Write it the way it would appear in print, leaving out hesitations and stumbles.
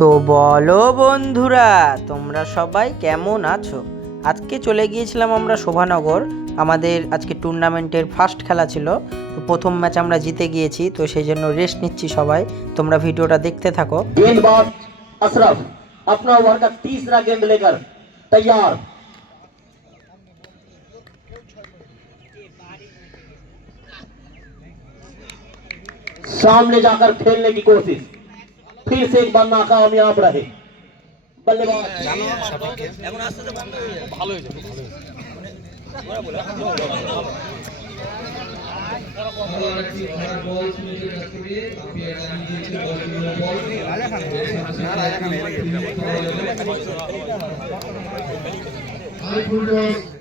তো বলো বন্ধুরা, তোমরা সবাই কেমন আছো? আজকে চলে গিয়েছিলাম আমরা শোভানগর। আমাদের আজকে টুর্নামেন্টের ফার্স্ট খেলা ছিল। তো প্রথম ম্যাচ আমরা জিতে গিয়েছি, তো সেই জন্য রেস্ট নিচ্ছি সবাই। তোমরা ভিডিওটা দেখতে থাকো। गेंदबाज अशरफ अपना ओवर का तीसरा गेंद लेकर तैयार। सामने जाकर खेलने की कोशिश, फिर से एक बार नाकामयाब रहे बल्लेबाज। I